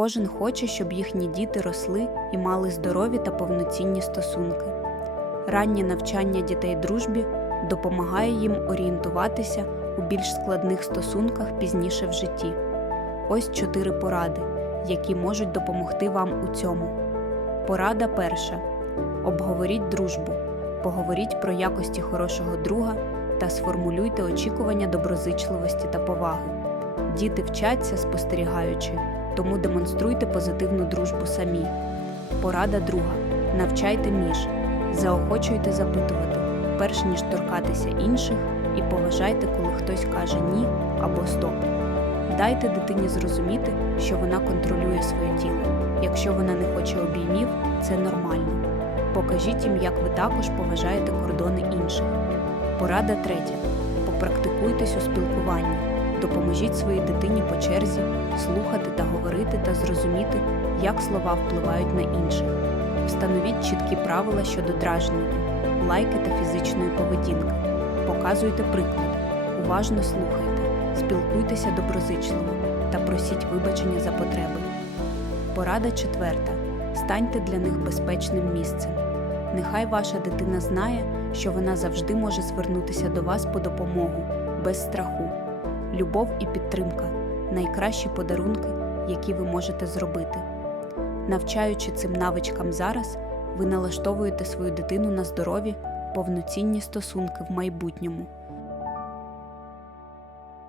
Кожен хоче, щоб їхні діти росли і мали здорові та повноцінні стосунки. Раннє навчання дітей дружбі допомагає їм орієнтуватися у більш складних стосунках пізніше в житті. Ось чотири поради, які можуть допомогти вам у цьому. Порада перша: обговоріть дружбу, поговоріть про якості хорошого друга та сформулюйте очікування доброзичливості та поваги. Діти вчаться спостерігаючи, тому демонструйте позитивну дружбу самі. Порада друга: навчайте між, заохочуйте запитувати, перш ніж торкатися інших, і поважайте, коли хтось каже ні або стоп. Дайте дитині зрозуміти, що вона контролює своє тіло. Якщо вона не хоче обіймів, це нормально. Покажіть їм, як ви також поважаєте кордони інших. Порада третя: попрактикуйтесь у спілкуванні, допоможіть своїй дитині по черзі слухати та говорити та зрозуміти, як слова впливають на інших. Встановіть чіткі правила щодо дражнення, лайки та фізичної поведінки. Показуйте приклад, уважно слухайте, спілкуйтеся доброзичливо та просіть вибачення за потреби. Порада четверта: станьте для них безпечним місцем. Нехай ваша дитина знає, що вона завжди може звернутися до вас по допомогу без страху. Любов і підтримка найкращі подарунки, які ви можете зробити. Навчаючи цим навичкам зараз, ви налаштовуєте свою дитину на здорові, повноцінні стосунки в майбутньому.